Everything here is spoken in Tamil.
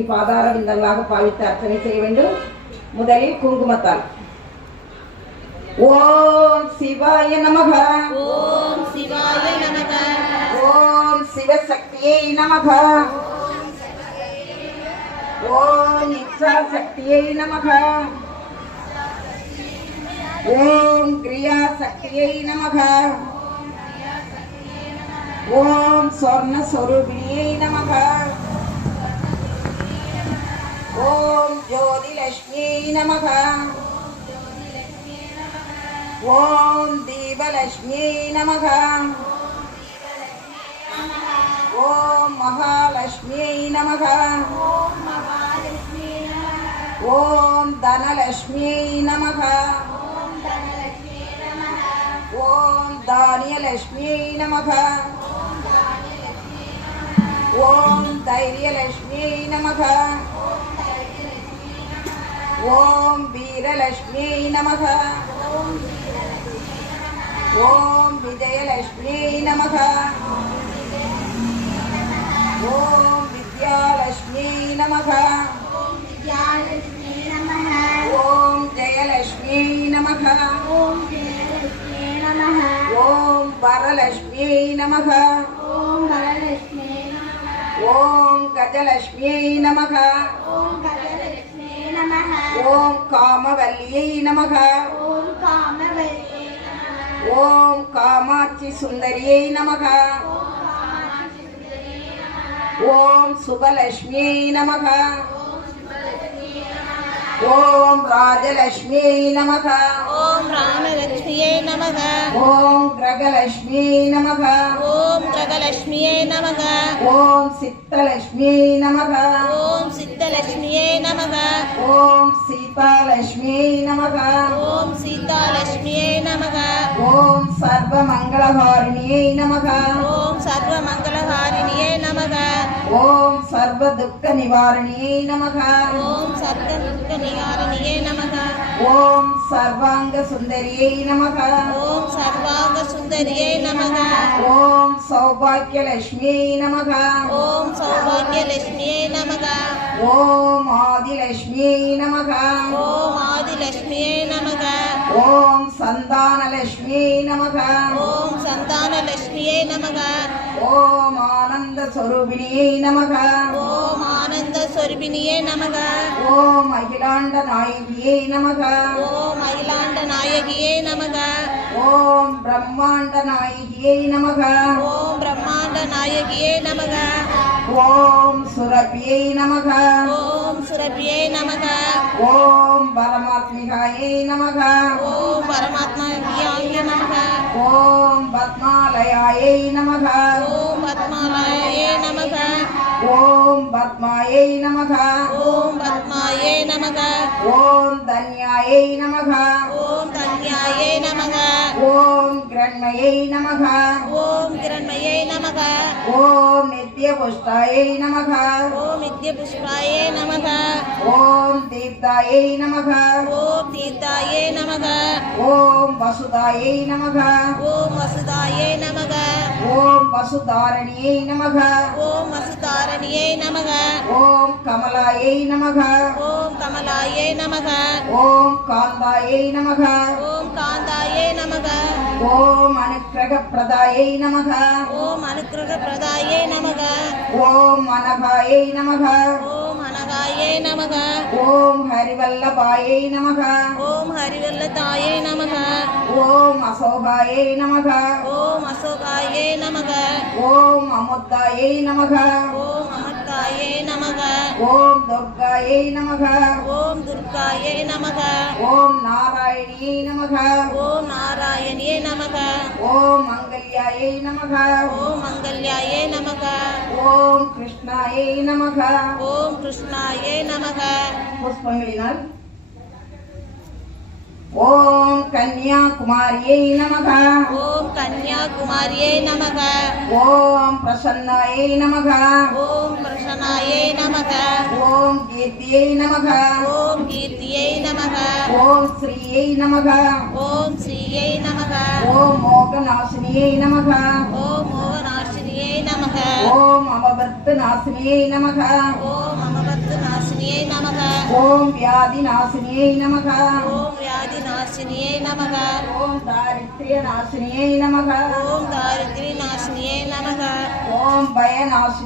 பாதார விந்தங்களாக பாவித்து அர்ச்சனை செய்ய வேண்டும். முதலில் குங்குமத்தால் ஓம் சிவாய நமக, ஓம் சிவாய நமக, ஓம் சிவசக்தியை நமக, ஓம் இச்சா சக்தியை நமக, ஓம் கிரியா சக்தியை நமக, ஓம் சொர்ண ஸ்வரூபிணியை நமக, ஓம் ஜோதி லட்சுமி நமக, ஓம் தீபலட்சுமி நமக, ஓம் மகாலட்சுமி நமக, ஓம் தனலட்சுமி நமக, ஓம் தானியலட்சுமி நமக, ஓம் தைரியலட்சுமி நமக, ஓம் வீரலட்சுமி நமக, ஓம் விஜயலட்சுமி நமக, ஓம் வித்யாலட்சுமி நமக, ஓம் ஜெயலட்சுமி நமக, ஓம் வரலட்சுமி நமக, ஓம் கஜலட்சுமி நமக, ஓம் காமவல்லியை நமக, ஓம் காமாட்சி சுந்தரியை நமக, ஓம் சுபலட்சுமி நமக, ஓம் ராஜலட்சுமி நமக, ஓம் ராமலட்சுமியே நமக, ஓம் கிரகலட்சுமி நமக, ஓம் ஜகலட்சுமியே நமக, ஓம் சித்தலட்சுமி நமக, ஓம் சித்தலட்சுமியே நமக, ஓம் சீதாலட்சுமி நமக, ஓம் சீதாலட்சுமியே நமக, ஓம் சர்வமங்களஹாரிணியை நமக, ஓம் சர்வமங்களஹாரிணியே நமக, ஓம் சர்வதுக்க நிவாரணியை நமக, ஓம் சர்வதுக்க நிவாரணியே நமக, ஓம் சர்வாங்க சுந்தரியை நமக, ஓம் சர்வாங்க சுந்தரியே நமக, ஓம் சௌபாக்கியலட்சுமியை நமக, ஓம் சௌபாகியலட்சுமியே நமக, ஓம் ஆதிலட்சுமியை நமக, ஓம் ஆதிலட்சுமியே நமக, ஓம் சந்தானலட்சுமியை நமக, ஓம் சந்தானலட்சுமியே நமக, ஓம் ஆனந்த ஸ்வரூபிணியை நமக, ஓம் ஆனந்த சொருபினியே நமக, ஓம் அகிலாண்ட நாயகியை நமக, ஓம் அகிலாண்ட நாயகியே நமக, ஓம் பிரம்மாண்ட நாயகியை நமக, ஓம் பிரம்மாண்ட நாயகியே நமக, ஓம் சுரபியை நமக, ஓம் சுரபியே நமக, ஓம் பரமாத்மிகாயை நமக, ஓம் பரமாத்மாய நமக, ஓம் பத்மாலயாயை நமக, ஓம் பத்மாலயே நமக, ஓம் பத்மாயை நமக, ஓம் பத்மாயே நமக, ஓம் தன்யாயை நமக, ஓம் கன்யாயே நமக, ஓம் கிரண்மயை நமக, ஓம் கிரண்மயே நமக, ஓம் நித்யபுஷ்டாயை நமக, ஓம் நித்யபுஷ்பாயே நமக, ஓம் தீர்த்தாயை நமக, ஓம் தீர்த்தாயே நமக, ஓம் வசுதாயை நமக, ஓம் வசுதாயே நமக, ஓம் வசுதாரணியை நமக, ஓம் வசுதாரணியே நமக, ஓம் கமலாயை நமக, ஓம் கமலாயே நமக, ஓம் காந்தாயை நமக, ஓம் காந்தாயே நமக, ஓம் அனுக்கிரக பிரதாயை நமக, ஓம் அனுக்கிரக பிரதாயே நமக, ஓம் அனகாயை நமக, ஓம் அனகாயே நமக, ஓம் ஹரிவல்லபாயை நமக, ஓம் ஹரிவல்லதாயே நமக, ஓம் அசோகாயை நமக, ஓம் அசோகாயே நமக, ஓம் அமுத்தாயை நமக, ஓம் அமர்த்தாயே நமக, ஓம் துர்காயை நமக, ஓம் துர்காயே நமக, ஓம் நாராயணியை நமக, ஓம் நாராயணியே நமக, ஓம் மங்கல்யாயை நமக, ஓம் மங்கல்யாயே நமக, ஓம் கிருஷ்ணாயை நமக. ஓம் கிருஷ்ணாயே நமக, புஷ்பங்களினால் ஓம் கன்யாகுமாரியை நமக, ஓம் கன்யாகுமாரியே நமக, ஓம் பிரசன்னாயை நமக, ஓம் பிரசன்னாயே நமக, ஓம் கீர்த்தியை நமக, ஓம் கீர்த்தியை நமக, ஓம் ஸ்ரீயை நமக, ஓம் ஸ்ரீயை நமக, ஓம் மோகநாசினியை நமக, ஓம் மோகநாசினியே நமக, ஓம் அமபர்த்த நாசினியை நமக, ஓம் அமபர்த்த ஓம் வியாதிநாசினியை நமக. ஓம் வியாதிநாசினியை நமக. ஓம் தாரித்ர்யநாசினியை நமக. ஓம் தாரித்ர்யநாசினியை நமக. ஓம் பயநாசினி